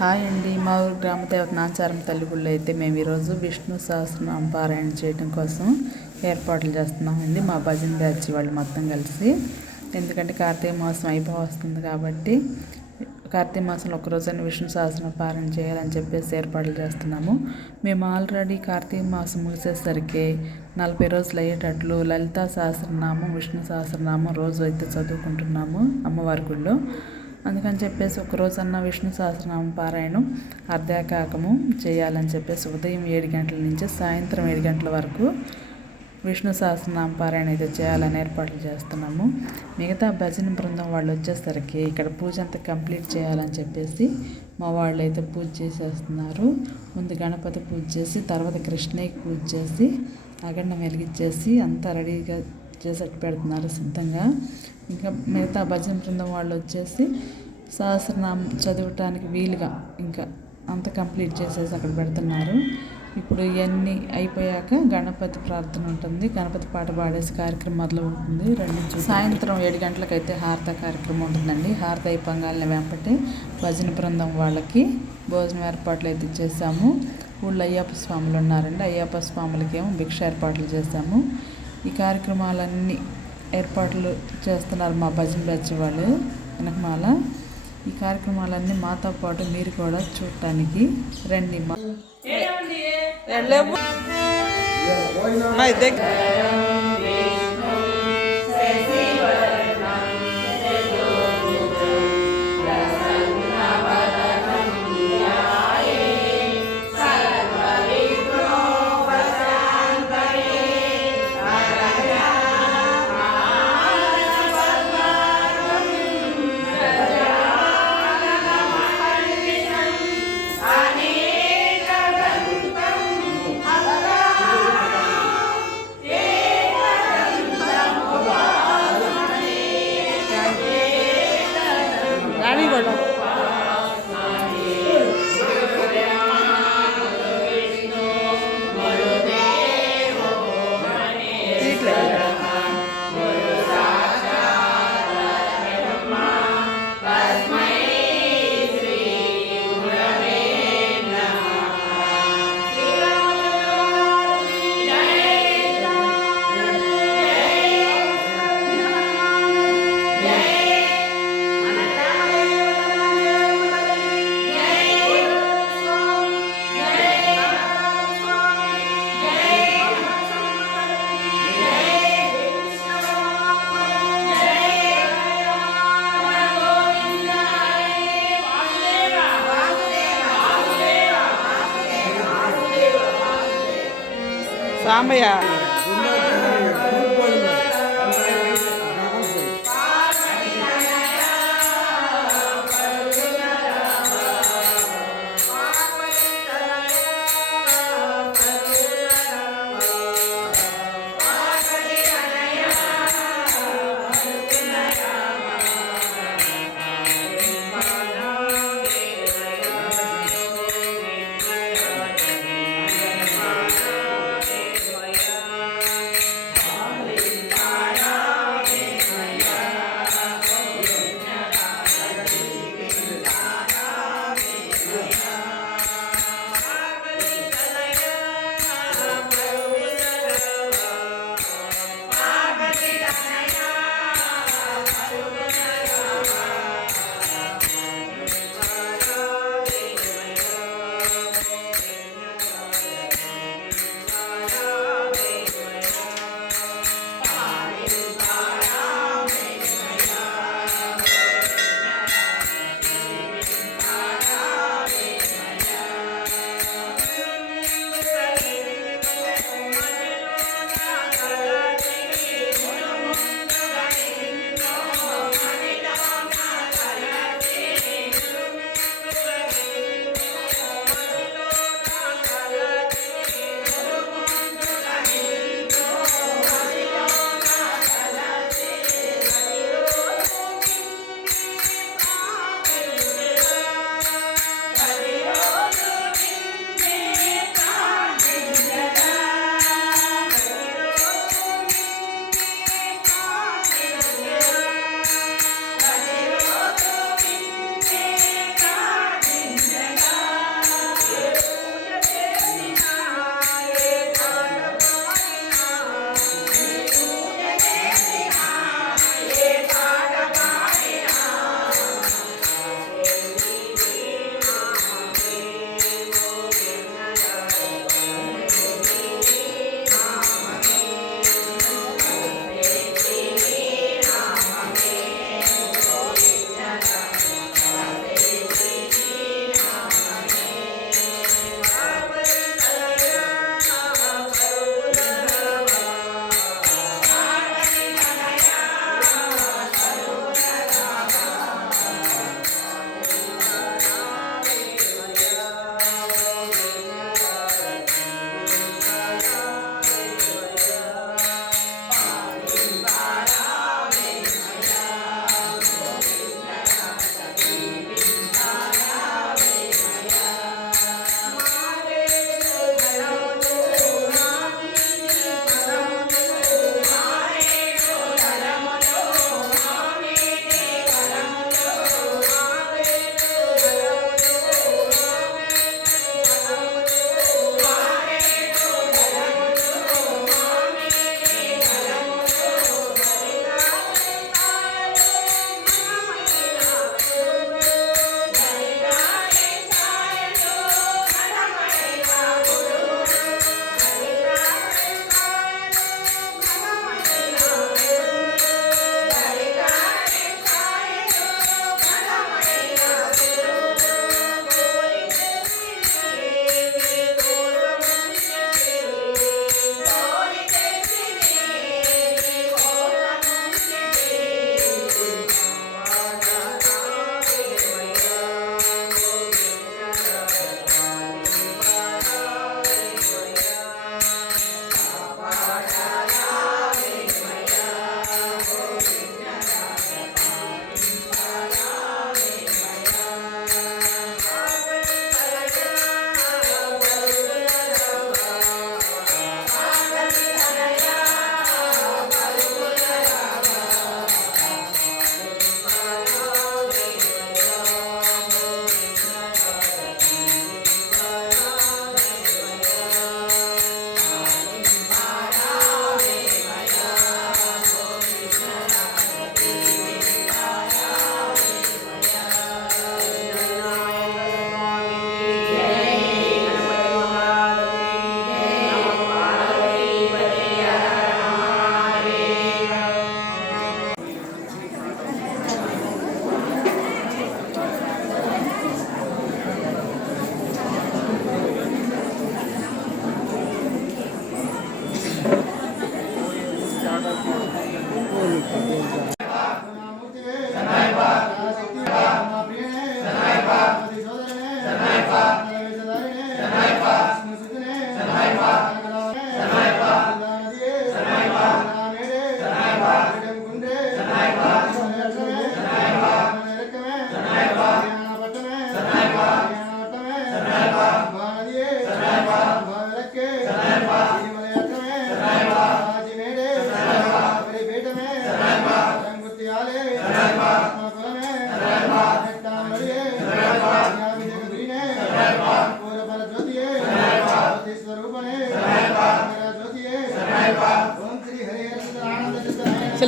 Hi అండి. మా ఊరు గ్రామదేవత నాచారం తల్లి గుళ్ళో అయితే మేము ఈరోజు విష్ణు సహస్రనామ పారాయణ చేయడం కోసం ఏర్పాట్లు చేస్తున్నామండి. మా భజన బ్యాచ్ వాళ్ళు మొత్తం కలిసి, ఎందుకంటే కార్తీక మాసం అయిపోతుంది కాబట్టి కార్తీక మాసంలో ఒకరోజైనా విష్ణు సహస్రనామ పారాయణ చేయాలని చెప్పేసి ఏర్పాట్లు చేస్తున్నాము. మేము ఆల్రెడీ కార్తీక మాసం ముగిసేసరికి 40 రోజులు అయ్యేటట్లు లలితా సహస్రనామం, విష్ణు సహస్రనామం రోజు అయితే చదువుకుంటున్నాము అమ్మవారి గుళ్ళో. అందుకని చెప్పేసి ఒకరోజన్నా విష్ణు సహస్రనామం పారాయణం అర్ధాకాకము చేయాలని చెప్పేసి ఉదయం 7 గంటల నుంచి సాయంత్రం 7 గంటల వరకు విష్ణు సహస్రనామ పారాయణ అయితే చేయాలని ఏర్పాట్లు చేస్తున్నాము. మిగతా భజన బృందం వాళ్ళు వచ్చేసరికి ఇక్కడ పూజ అంతా కంప్లీట్ చేయాలని చెప్పేసి మా వాళ్ళు అయితే పూజ చేసేస్తున్నారు. ముందు గణపతి పూజ చేసి, తర్వాత కృష్ణయ్యకి పూజ చేసి, అగండం వెలిగించేసి అంతా రెడీగా చేసేట్టు పెడుతున్నారు సిద్ధంగా. ఇంకా మిగతా భజన బృందం వాళ్ళు వచ్చేసి సహస్రనామం చదవటానికి వీలుగా ఇంకా అంత కంప్లీట్ చేసేసి అక్కడ పెడుతున్నారు. ఇప్పుడు ఇవన్నీ అయిపోయాక గణపతి ప్రార్థన ఉంటుంది. గణపతి పాట పాడేసి కార్యక్రమం మొదలవుతుంది. సాయంత్రం 7 గంటలకైతే హారత కార్యక్రమం ఉంటుందండి. హారత అయిపోగానే వెంపటి భజన బృందం వాళ్ళకి భోజనం ఏర్పాట్లు అయితే చేశాము. ఊళ్ళో అయ్యప్ప స్వాములు ఉన్నారండి. అయ్యప్ప స్వాములకి ఏమో భిక్ష ఏర్పాట్లు చేశాము. ఈ కార్యక్రమాలన్నీ ఏర్పాట్లు చేస్తున్నారు మా భజన బ్యాచ్ వాళ్ళు వెనకమాల. ఈ కార్యక్రమాలన్నీ మాతో పాటు మీరు కూడా చూడటానికి రండి. సాంబయ్య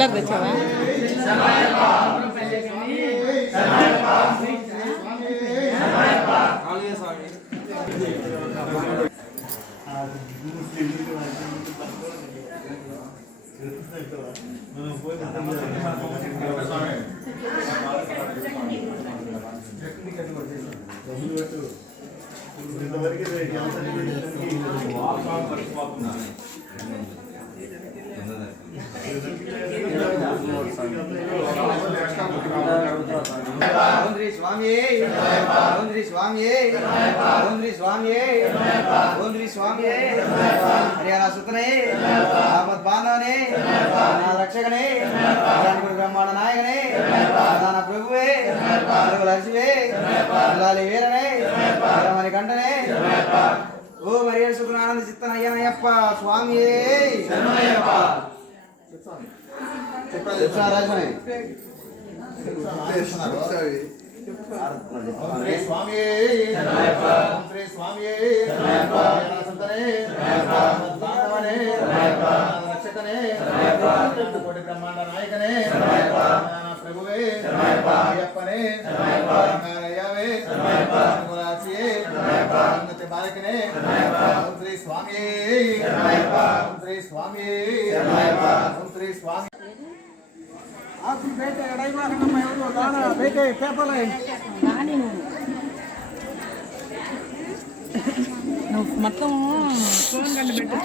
తెల్లారి తెచ్చావా? స్వామి స్వామి స్వామి స్వామి హరియాణ సుతనే ఆపద్ బాంధవనే నా రక్షకనే బ్రహ్మాండ నాయకనే ప్రధాన ప్రభువే లక్ష్మివే లాలి వీరనే వీరమణి కంఠనే ఓ హరియాణ సుతనానంద చిత్తనయ్యనయ్యప్ప స్వామి రాజమణి స్వామి స్వామి రక్షకనే కోటి బ్రహ్మాండ నాయకనే ప్రభువే అయ్యప్పనే అయ్యవే బాలకనే శ్రీ స్వామి శ్రీ స్వామి శ్రీ స్వామి ఆకులు బయట ఎడైనా బయట పేపర్లు నువ్వు మొత్తం ఫోన్ కండి పెట్టు.